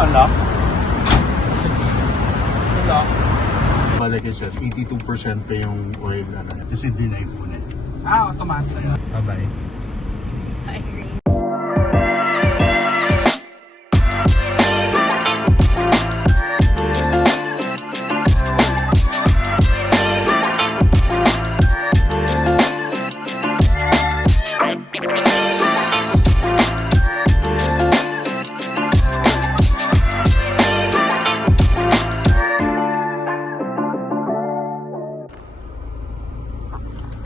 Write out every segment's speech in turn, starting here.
unlock? Unlock? Like I said, 82% pa yung oil kasi dinay po na. Automatic. Bye-bye.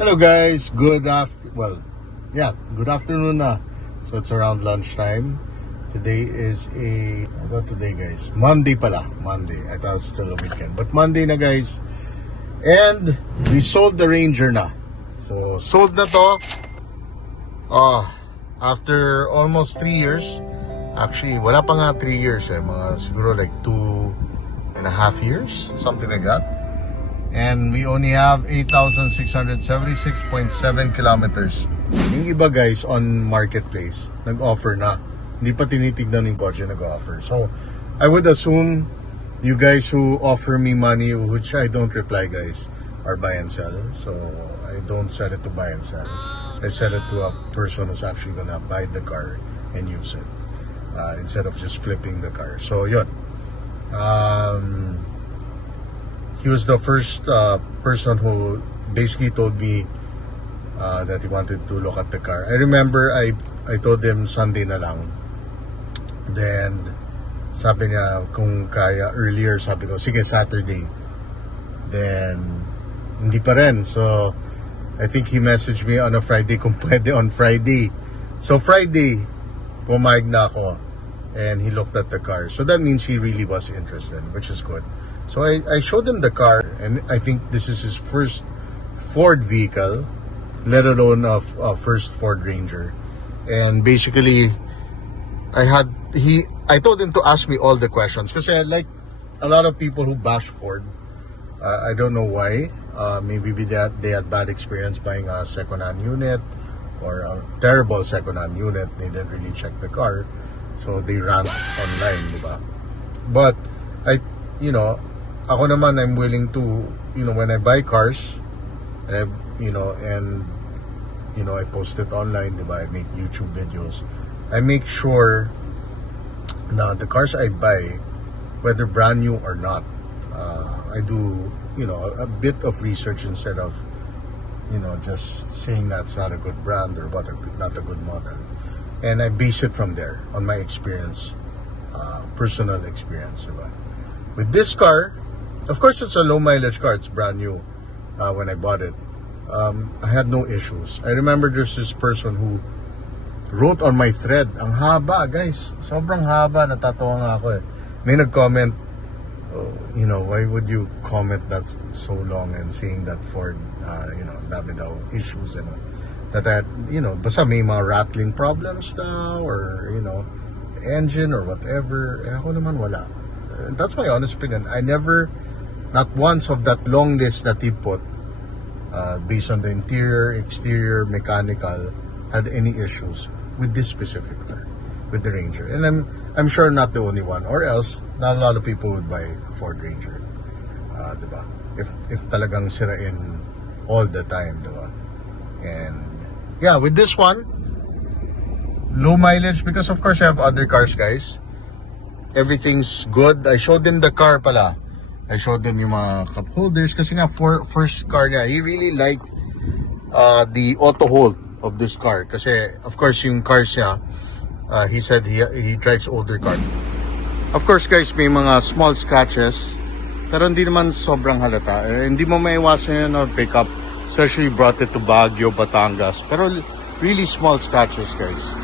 Hello guys, good afternoon na. So it's around lunchtime. Today is what today guys? Monday pala. Monday. I thought it was still a weekend. But Monday na guys. And we sold the Ranger na. So sold na to. After almost 3 years. Actually, wala pa nga 3 years Mga siguro like 2.5 years. Something like that. And we only have 8,676.7 kilometers. Yung iba guys on marketplace, nag-offer na. Hindi pa tinitignan yung kotse nag-offer. So, I would assume you guys who offer me money, which I don't reply guys, are buy and sell. So, I don't sell it to buy and sell. I sell it to a person who's actually gonna buy the car and use it. Instead of just flipping the car. So, yun. He was the first person who basically told me that he wanted to look at the car. I remember I told him Sunday na lang. Then sabi niya kung kaya earlier, sabi ko sige Saturday. Then hindi pa rin. So I think he messaged me on a Friday kung pwede on Friday. So Friday pumayag na ako and he looked at the car. So that means he really was interested, which is good. So I showed him the car, and I think this is his first Ford vehicle, let alone a first Ford Ranger. And basically, I told him to ask me all the questions because like a lot of people who bash Ford. I don't know why. Maybe they had bad experience buying a second-hand unit or a terrible second-hand unit. They didn't really check the car, so they ran online, diba? But ako naman, I'm willing to, when I buy cars, and I post it online, diba? I make YouTube videos. I make sure na the cars I buy, whether brand new or not, I do, a bit of research instead of, just saying that's not a good brand or not a good model. And I base it from there, on my experience, personal experience, diba? With this car, of course, it's a low mileage car. It's brand new when I bought it. I had no issues. I remember there's this person who wrote on my thread. Ang haba, guys. Sobrang haba. Natatawa nga ako eh. May nag-comment, why would you comment that so long and saying that Ford, dami daw issues and that basta may mga rattling problems daw or, engine or whatever. Ako naman wala. That's my honest opinion. I never, not once of that long list that he put, based on the interior, exterior, mechanical, had any issues with this specific car, with the Ranger. And I'm sure not the only one, or else not a lot of people would buy a Ford Ranger, diba? If talagang sirain all the time, diba? And yeah, with this one, low mileage because of course I have other cars, guys. Everything's good. I showed them the car pala. I showed them yung mga cup holders kasi nga first car niya, he really liked the auto hold of this car kasi of course yung cars niya, he said he drives older car. Of course guys, may mga small scratches pero hindi naman sobrang halata. Hindi mo maiwasan yun on pickup, especially brought it to Baguio, Batangas, pero really small scratches guys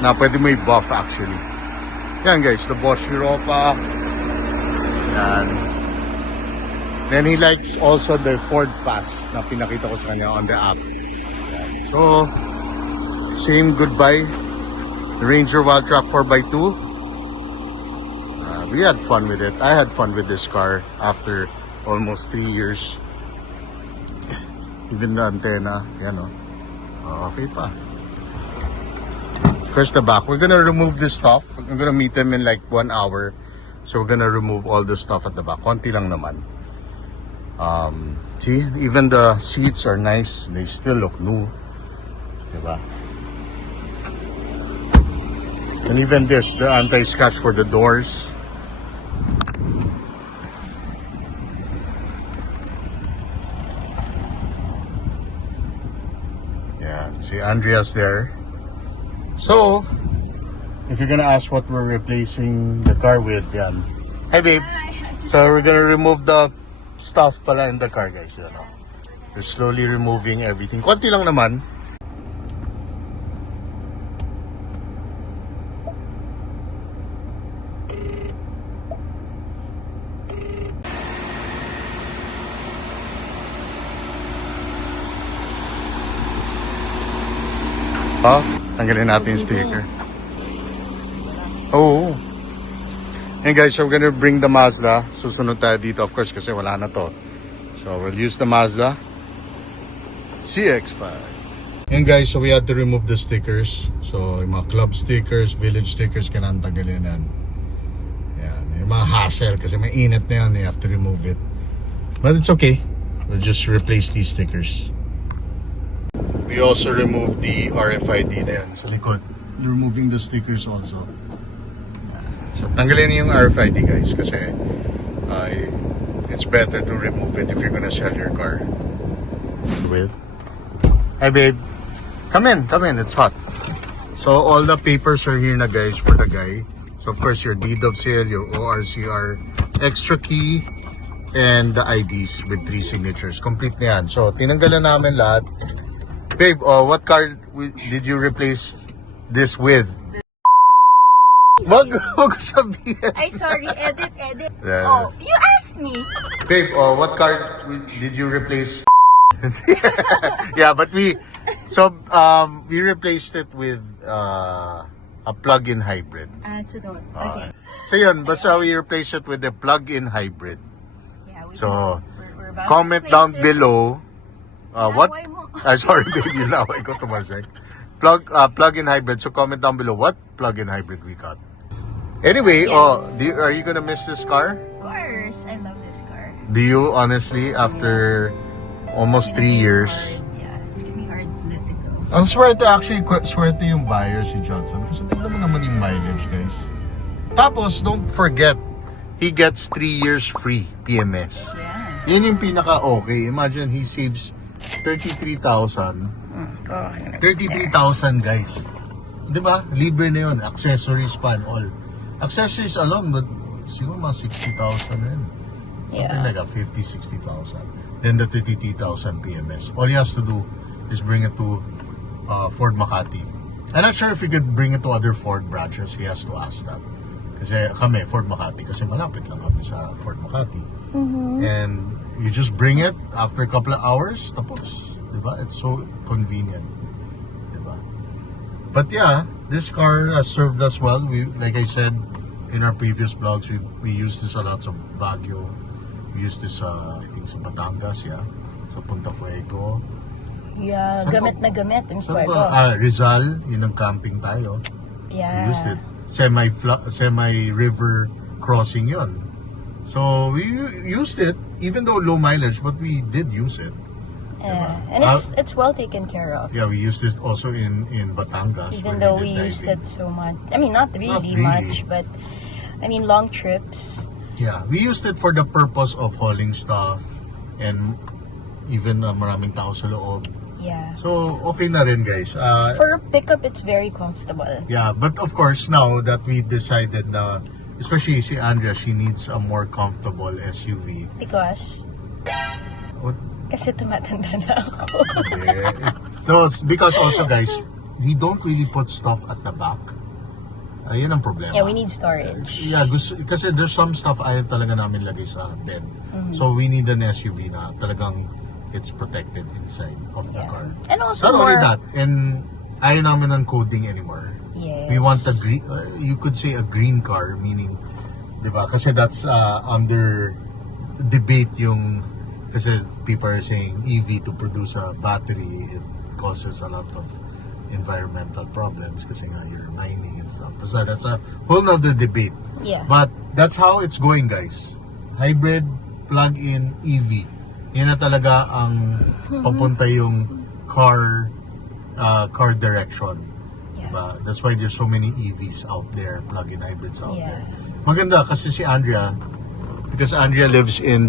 na pwede mo i-buff actually. Yan guys, the Bosch Europa. Yan. Then he likes also the Ford Pass na pinakita ko sa kanya on the app. Yan. So, same goodbye. Ranger Wildtrak 4x2. We had fun with it. I had fun with this car after almost 3 years. Even the antenna, yan o. Okay pa. Of course, the back. We're gonna remove this stuff. We're gonna meet them in like 1 hour. So we're gonna remove all the stuff at the back. Konti lang naman. See, even the seats are nice. They still look new. Diba? And even this, the anti-scratch for the doors. Yeah, see Andrea's there. So, if you're gonna ask what we're replacing the car with, yan. Hi babe. So we're gonna remove the stuff pala in the car, guys. You know? We're slowly removing everything. Konti lang naman. Oh, tanggalin natin yung sticker. Oh. And guys, so we're gonna bring the Mazda. Susunod tayo dito, of course, kasi wala na to. So we'll use the Mazda CX-5. And guys, so we had to remove the stickers. So yung mga club stickers, village stickers, kailangan tanggalin yan. Yan, yung mga hassle kasi may init na yan, you have to remove it. But it's okay. We'll just replace these stickers. We also removed the RFID na yan sa likod. Removing the stickers also. So tanggalin niyo yung RFID, guys, kasi it's better to remove it if you're gonna sell your car. With. Hi babe. Come in, it's hot. So all the papers are here na, guys, for the guy. So of course your deed of sale, your ORCR, extra key, and the IDs with 3 signatures. Complete na yan. So tinanggalan namin lahat. Babe, what car did you replace this with? Wag sabihin. Ay, sorry. Edit. Yes. Oh, you asked me. Babe, what car did you replace? Yeah, but we replaced it with a plug-in hybrid. So don't. Okay. So yun, basta we replaced it with a plug-in hybrid. Yeah, So, we're about comment to down replace it. below what Laway mo. sorry babe, yung laway ko tumasek. Plug-in hybrid. So comment down below what plug-in hybrid we got. Anyway, Yes. are you gonna miss this car? Of course, I love this car. Do you honestly, after almost 3 years? Yeah, it's gonna be hard to let it go. Ang swerte actually, swerte yung buyer si Johnson. Kasi tignan mo naman yung mileage, guys. Tapos, don't forget, he gets 3 years free PMS. Yeah. Yun yung pinaka-okay. Imagine, he saves 33,000. 33,000, guys. Diba? Libre na yun. Accessories pa and all. Accessories alone, but siguro mga 60,000 rin. Something Yeah. like a 50, 60,000. Then the 33,000 PMS. All he has to do is bring it to Ford Makati. I'm not sure if he could bring it to other Ford branches. He has to ask that. Kasi kami, Ford Makati, kasi malapit lang kami sa Ford Makati. And you just bring it after a couple of hours, tapos. Diba? It's so convenient. Diba? But yeah, this car has served us well. We, like I said in our previous vlogs, we used this a lot sa Baguio. We used this I think sa Batangas, yeah. Sa Punta Fuego. Yeah, Saan gamit ba- na gamit in Saan Fuego. ba? Rizal, yun ang camping tayo. Yeah. We used it. Semi-river crossing yun. So we used it, even though low mileage, but we did use it. Yeah. And it's well taken care of. Yeah, we used it also in Batangas. Even when though did we used diving. it so much. I mean, not really much, but I mean, long trips. Yeah, we used it for the purpose of hauling stuff and even maraming tao sa loob. Yeah. So, okay na rin, guys. For a pickup, it's very comfortable. Yeah, but of course, now that we decided na, especially si Andrea, she needs a more comfortable SUV. Because? What? Kasi tumatanda na ako. No, it's because also, guys, we don't really put stuff at the back. Ayun ang problema. Yeah, we need storage. Yeah, kasi there's some stuff ayaw talaga namin lagay sa bed. So we need an SUV na talagang it's protected inside of the Yeah. car. And also Not more... only that, and ayaw namin ng coding anymore. Yes. We want a green, you could say a green car, meaning, di ba? Kasi that's under debate yung, kasi people are saying EV to produce a battery, it causes a lot of environmental problems kasi nga you're mining and stuff. Basta that's a whole nother debate. Yeah. But that's how it's going, guys. Hybrid, plug-in, EV. Yan na talaga ang papunta yung car direction. Yeah. That's why there's so many EVs out there, plug-in hybrids out Yeah. there. Maganda kasi si Andrea, because Andrea lives in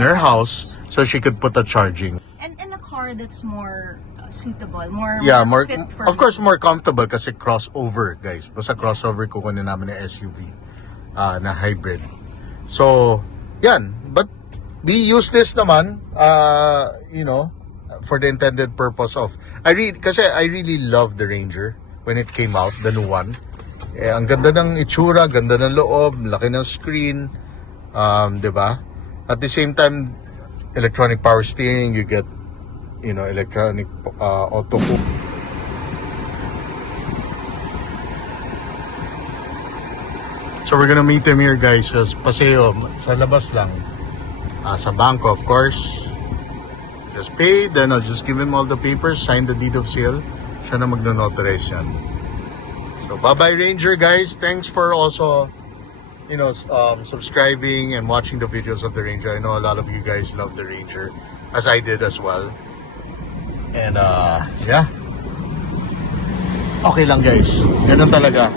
her house, so she could put a charging. And a car that's more suitable, more More fit for of course more comfortable kasi crossover, guys. Basta crossover kukunin namin na SUV na hybrid. So, yan. But we use this naman for the intended purpose of kasi I really love the Ranger when it came out, the new one. Ang ganda ng itsura, ganda ng loob, laki ng screen, 'di ba? At the same time, electronic power steering, you get electronic auto. So we're gonna meet him here, guys, sa paseo, sa labas lang, sa bangko, of course. Just pay, then I'll just give him all the papers, sign the deed of sale. Siya na magno-notarize yan. So bye-bye Ranger, guys. Thanks for also subscribing and watching the videos of the Ranger. I know a lot of you guys love the Ranger, as I did as well. And yeah, okay lang, guys. Ganun talaga.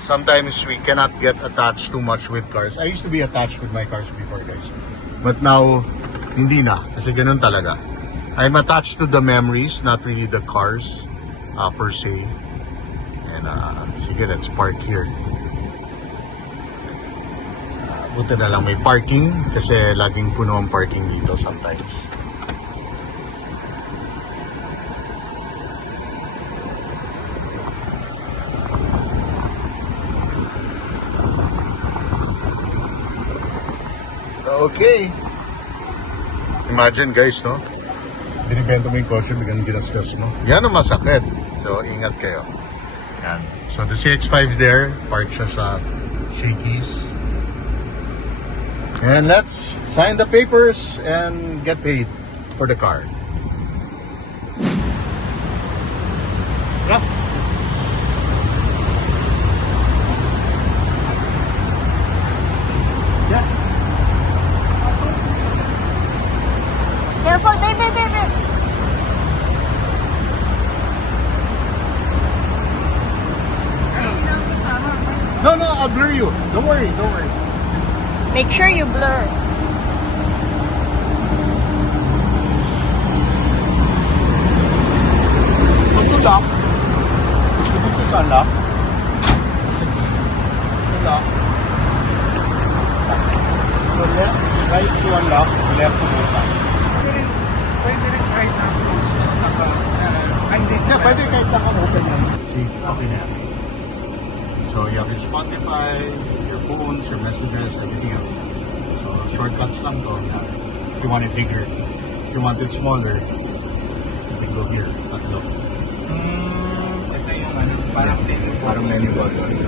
Sometimes we cannot get attached too much with cars. I used to be attached with my cars before, guys. But now, hindi na. Kasi ganun talaga. I'm attached to the memories, not really the cars per se. And sige, let's park here. Buti na lang may parking kasi laging puno ang parking dito sometimes. Okay. Imagine, guys, no? Binibenta mo yung kotse, biglang ginasgas mo. Yan ang masakit. So, ingat kayo. Yan. So, the CX-5's there. Park siya sa Shakey's. And let's sign the papers and get paid for the car. Yep. Yeah. Careful, baby. No, I'll blur you. Don't worry. Make sure you blur. To lock. This is unlock. Unlock. So left, right to unlock, left to open. Pwede rin kahit na close hindi. Yeah, pwede kahit naka-open yan. See, okay na yan. So you have your Spotify, your phones, your messages, everything else. So shortcuts lang to. If you want it bigger, if you want it smaller, you can go here. Tatlo. Ito yung parang menu button.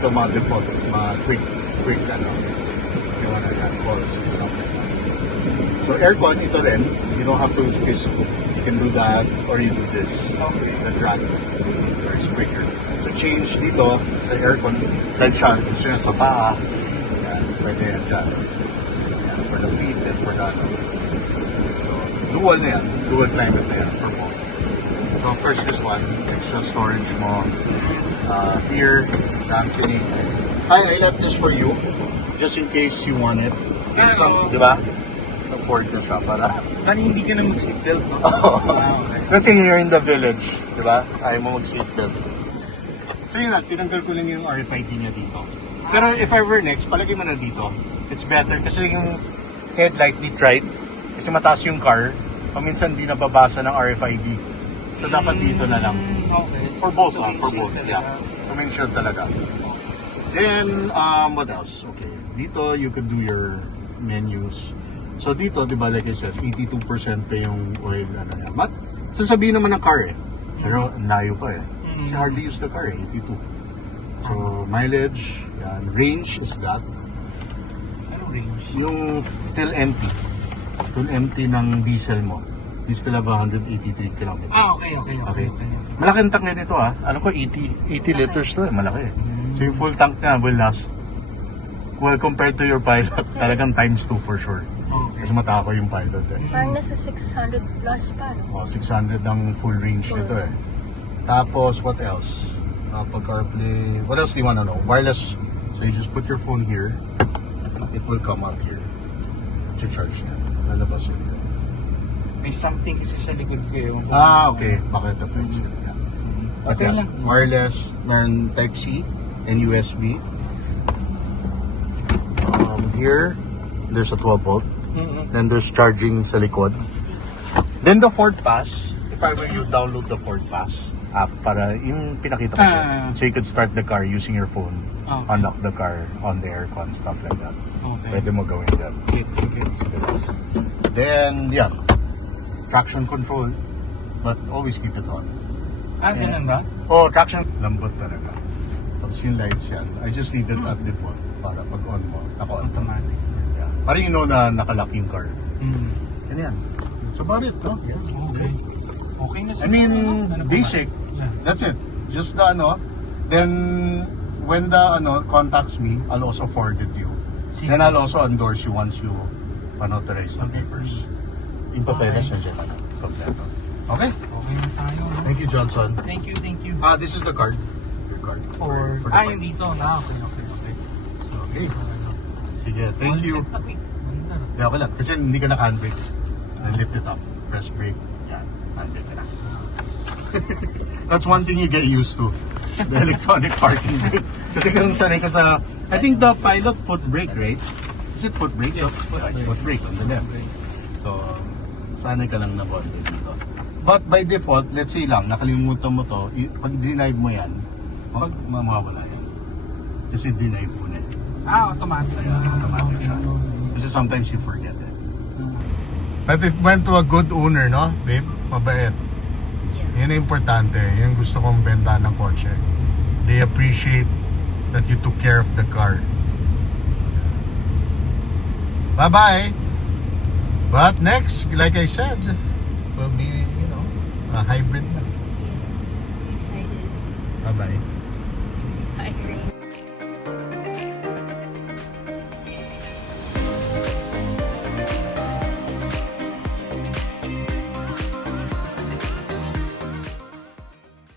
Ito mga default, mga quick if you want to have calls and stuff like that. So aircon, ito rin. You don't have to twist. You can do that or you do this. Okay. The drag. Very quicker. So change dito sa aircon, red siya. Gusto niya sa paa. Yan, pwede yan dyan. Yan, for the feet and for the So dual na yan. Dual climate na yan for both. So of course this one, extra storage mo. Here, balcony. I left this for you. Just in case you want it. Di ba? Afford ko siya para. Hindi ka na mag-seatbelt, no? Okay. Kasi you're in the village, di ba? Ayaw mo mag-seatbelt. So yun na, tinanggal ko lang yung RFID niya dito. Pero if ever next, palagay mo na dito. It's better kasi yung headlight ni Trite, kasi mataas yung car, paminsan di nababasa ng RFID. So dapat dito na lang. Okay. For both So, lang, for safe both. talaga. Yeah. So mention talaga. Then, what else? Okay. Dito, you could do your menus. So dito, di ba, like I said, 82% pa yung oil, sasabihin naman ng car eh. Pero, ang layo pa eh. Kasi hardly use the car eh, 82. So, mileage, yan. Range is that. Ano range? Yung till empty. full empty ng diesel mo, you still have 183 kilometers. Okay. Malaking tank din ito Alam ko 80 liters to malaki. So yung full tank niya will last, well, compared to your Pilot, talagang times 2 for sure. Okay. Kasi matako yung Pilot Parang nasa 600 plus pa, no? 600 ang full range nito Tapos, what else? Pag CarPlay, what else do you wanna know? Wireless. So you just put your phone here, it will come out here. Charge niya. Lalabas yun. May something kasi sa likod ko yung... Okay. Baka ito fix it. Yeah. But Okay yeah, lang. wireless, meron Type-C and USB. Here, there's a 12 volt. Then there's charging sa likod. Then the Ford Pass, if I were you, download the Ford Pass app para yung pinakita ko sa'yo. So you could start the car using your phone, unlock the car on the aircon, stuff like that. Okay. Pwede mo gawin yan. Gets. Then, yeah, traction control, but always keep it on. Ganun ba? Traction, lambot talaga. Tapos yung lights yan, I just leave it at default para pag on mo, naka-on to. Automatic. Yeah. Para you know na nakalock yung car. Yan. That's about it, no? Yeah. Okay. Okay na I mean, basic. Yeah. That's it. Just the then when the contacts me, I'll also forward it to you. Sige. Then I'll also endorse you once you authorize the papers. Yung papeles nandiyan kompleto. Okay? Okay na tayo. no? Thank you, Johnson. Thank you. This is the card. Your card. For the yung dito. Okay. Okay. Sige, thank you. All set na, eh. Ganda, no? Di okay lang. Kasi hindi ka naka-handbrake. Then lift it up. Press brake. Yan. Handbrake ka na. That's one thing you get used to. The electronic parking brake. Kasi kung sanay ka sa... I think the Pilot foot brake, right? Is it foot brake? Yes, It's foot brake on the left. So, sanay ka lang na bonded dito. But by default, let's say lang, nakalimutan mo to, pag drive mo yan, mamawala yan. Kasi drive mo na. Automatic. Automatic siya. Kasi sometimes you forget it. But it went to a good owner, no? Babe, mabait. Yeah. Yun ang importante. Yun ang gusto kong benta ng kotse. They appreciate that you took care of the car. Bye-bye! But next, like I said, will be, a hybrid na. Excited. Bye-bye.